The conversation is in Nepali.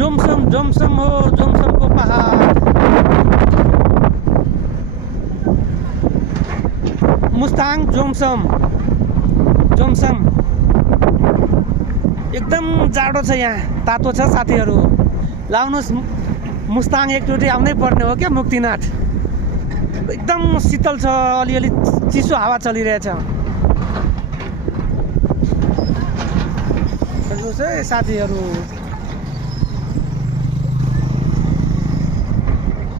जोमसम हो, जोमसमको पहाड। मुस्ताङ जोमसम एकदम जाडो छ यहाँ, तातो छ साथीहरू। लाउनुहोस् मुस्ताङ एकचोटि आउनै पर्ने हो क्या मुक्तिनाथ। एकदम शीतल छ, अलिअलि चिसो हावा चलिरहेछ। हेर्नुहोस् है साथीहरू।